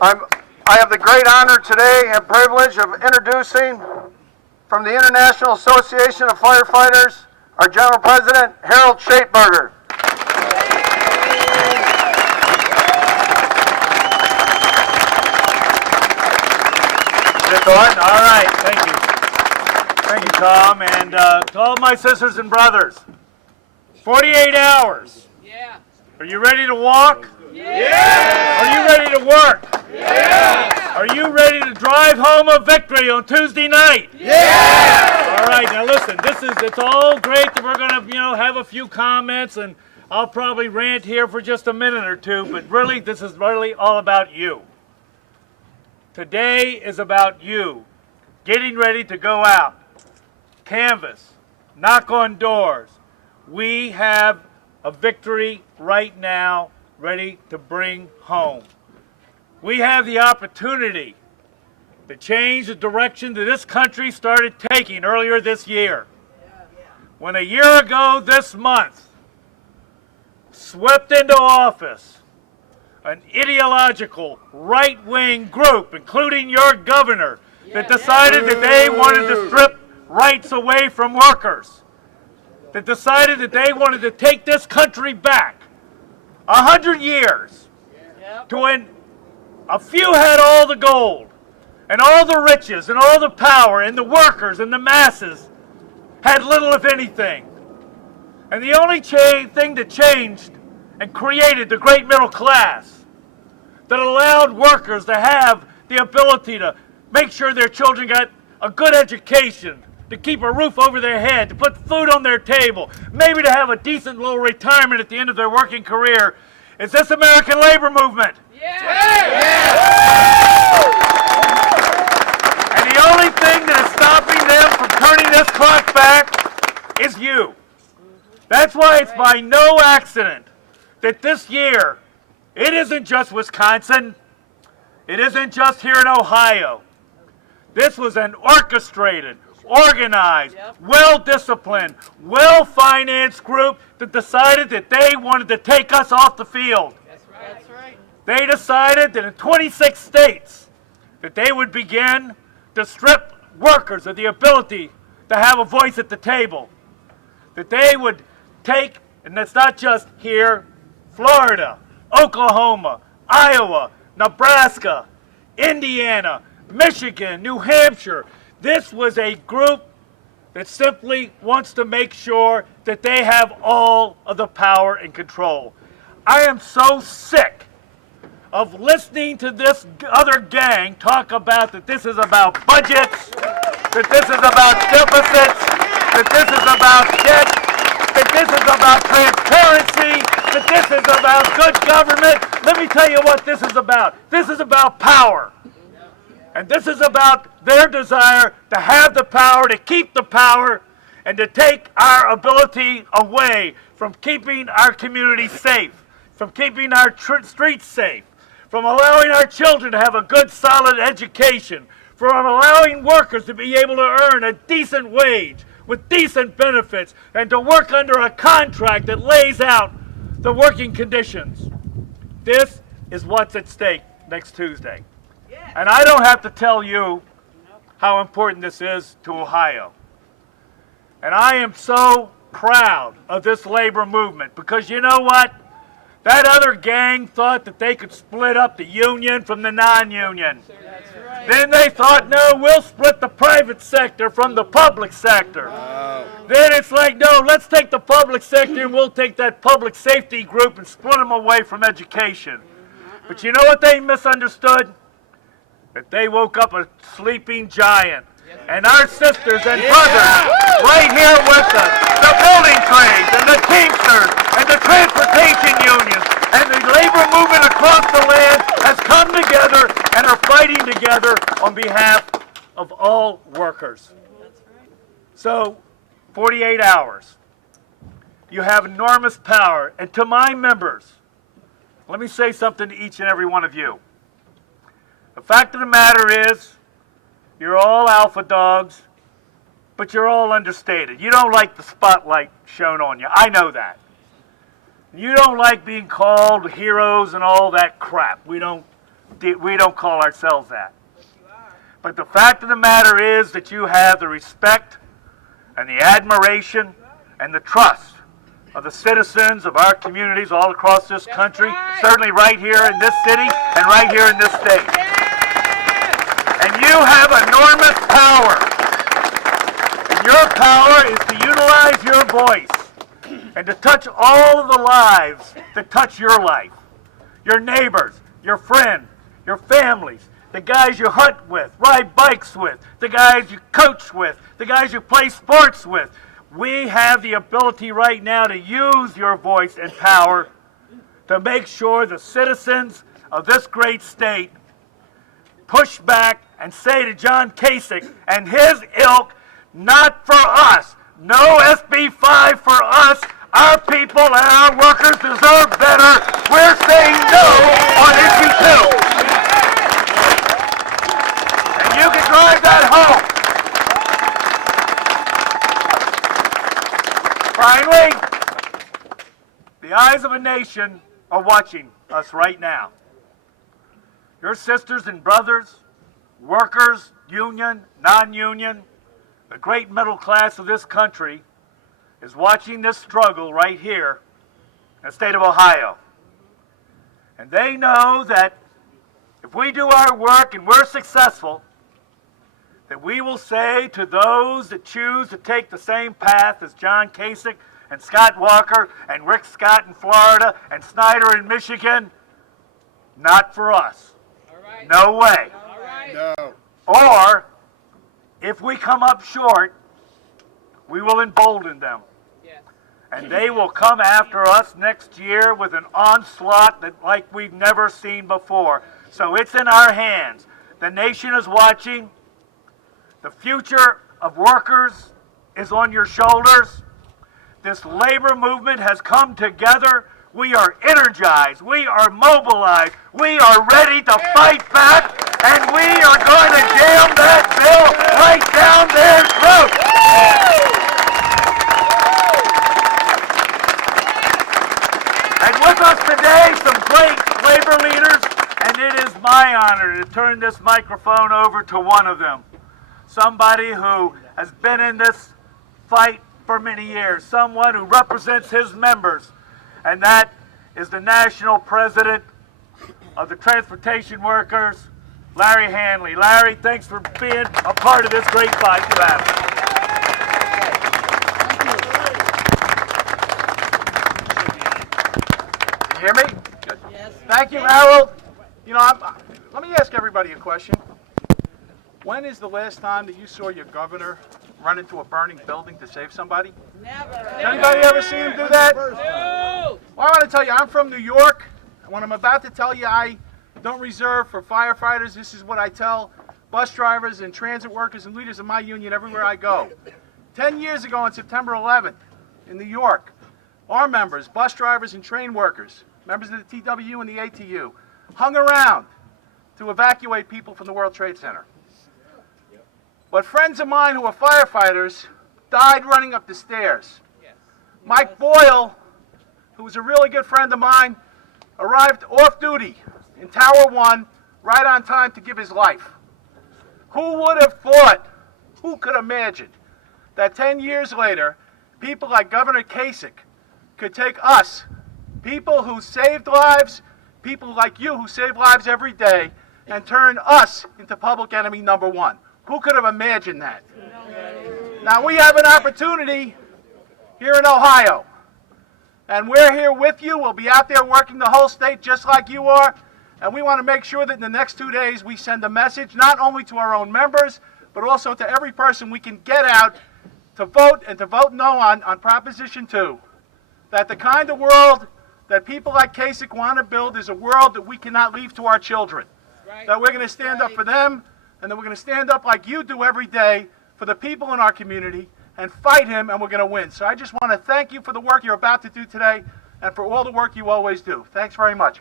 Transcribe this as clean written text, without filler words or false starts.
I have the great honor today and privilege of introducing from the International Association of Firefighters, our General President, Harold Shapeberger. Is it on? All right, thank you. Thank you, Tom, and to all my sisters and brothers, 48 hours. Yeah. Are you ready to walk? Yeah. Are you ready to work? Yeah. Are you ready to drive home a victory on Tuesday night? Yeah. All right, now listen, it's all great that we're going to, have a few comments, and I'll probably rant here for just a minute or two, but really, this is really all about you. Today is about you getting ready to go out, canvass, knock on doors. We have a victory right now ready to bring home. We have the opportunity to change the direction that this country started taking earlier this year. When a year ago this month swept into office an ideological right-wing group, including your governor, that decided that they wanted to strip rights away from workers, that decided that they wanted to take this country back 100 years to when a few had all the gold and all the riches and all the power, and the workers and the masses had little, if anything. And the only thing that changed and created the great middle class that allowed workers to have the ability to make sure their children got a good education, to keep a roof over their head, to put food on their table, maybe to have a decent little retirement at the end of their working career, is this American labor movement. And the only thing that is stopping them from turning this clock back is you. That's why it's by no accident that this year, it isn't just Wisconsin, it isn't just here in Ohio. This was an orchestrated, organized, well-disciplined, well-financed group that decided that they wanted to take us off the field. That's right. They decided that in 26 states that they would begin to strip workers of the ability to have a voice at the table. That they would take, and that's not just here, Florida, Oklahoma, Iowa, Nebraska, Indiana, Michigan, New Hampshire. This was a group that simply wants to make sure that they have all of the power and control. I am so sick of listening to this other gang talk about that this is about budgets, that this is about deficits, that this is about debt, that this is about transparency, that this is about good government. Let me tell you what this is about. This is about power. And this is about their desire to have the power, to keep the power, and to take our ability away from keeping our communities safe, from keeping our streets safe, from allowing our children to have a good, solid education, from allowing workers to be able to earn a decent wage with decent benefits, and to work under a contract that lays out the working conditions. This is what's at stake next Tuesday. And I don't have to tell you how important this is to Ohio. And I am so proud of this labor movement because you know what? That other gang thought that they could split up the union from the non-union. Then they thought, no, we'll split the private sector from the public sector. Then it's like, no, let's take the public sector and we'll take that public safety group and split them away from education. But you know what they misunderstood? That they woke up a sleeping giant. And our sisters and brothers right here with us, the building trades and the Teamsters and the transportation unions and the labor movement across the land has come together and are fighting together on behalf of all workers. So, 48 hours. You have enormous power. And to my members, let me say something to each and every one of you. The fact of the matter is, you're all alpha dogs, but you're all understated. You don't like the spotlight shown on you. I know that. You don't like being called heroes and all that crap. We don't We don't call ourselves that. But the fact of the matter is that you have the respect and the admiration and the trust of the citizens of our communities all across this country, certainly right here in this city and right here in this state. And you have enormous power. And your power is to utilize your voice and to touch all of the lives that touch your life. Your neighbors, your friends, your families, the guys you hunt with, ride bikes with, the guys you coach with, the guys you play sports with. We have the ability right now to use your voice and power to make sure the citizens of this great state push back and say to John Kasich and his ilk, not for us. No SB 5 for us. Our people and our workers deserve better. We're saying no on issue 2. And you can drive that home. Finally, the eyes of a nation are watching us right now. Your sisters and brothers, workers, union, non-union, the great middle class of this country is watching this struggle right here in the state of Ohio. And they know that if we do our work and we're successful, that we will say to those that choose to take the same path as John Kasich and Scott Walker and Rick Scott in Florida and Snyder in Michigan, not for us. No way. No. Or, if we come up short, we will embolden them. And they will come after us next year with an onslaught that like we've never seen before. So it's in our hands. The nation is watching. The future of workers is on your shoulders. This labor movement has come together. We are energized. We are mobilized. We are ready to fight back. And we are going to jam that bill right down their throat. And with us today, some great labor leaders, and it is my honor to turn this microphone over to one of them. Somebody who has been in this fight for many years, someone who represents his members, and that is the national president of the transportation workers, Larry Hanley. Larry, thanks for being a part of this great fight you have. Can you hear me? Good. Yes. Thank you, Harold. You know, let me ask everybody a question. When is the last time that you saw your governor run into a burning building to save somebody? Never. Has anybody ever seen him do that? No. Well, I want to tell you, I'm from New York, and what I'm about to tell you, I don't reserve for firefighters. This is what I tell bus drivers and transit workers and leaders of my union everywhere I go. 10 years ago on September 11th in New York, our members, bus drivers and train workers, members of the TWU and the ATU, hung around to evacuate people from the World Trade Center. But friends of mine who are firefighters died running up the stairs. Mike Boyle, who was a really good friend of mine, arrived off duty in Tower 1 right on time to give his life. Who would have thought, who could imagine, that 10 years later, people like Governor Kasich could take us, people who saved lives, people like you who save lives every day, and turn us into public enemy number one. Who could have imagined that? Now we have an opportunity here in Ohio, and we're here with you. We'll be out there working the whole state just like you are, and we want to make sure that in the next 2 days we send a message not only to our own members, but also to every person we can get out to vote and to vote no on Proposition 2. That the kind of world that people like Kasich want to build is a world that we cannot leave to our children. That we're going to stand up for them, and that we're going to stand up like you do every day for the people in our community and fight him, and we're going to win. So I just want to thank you for the work you're about to do today and for all the work you always do. Thanks very much.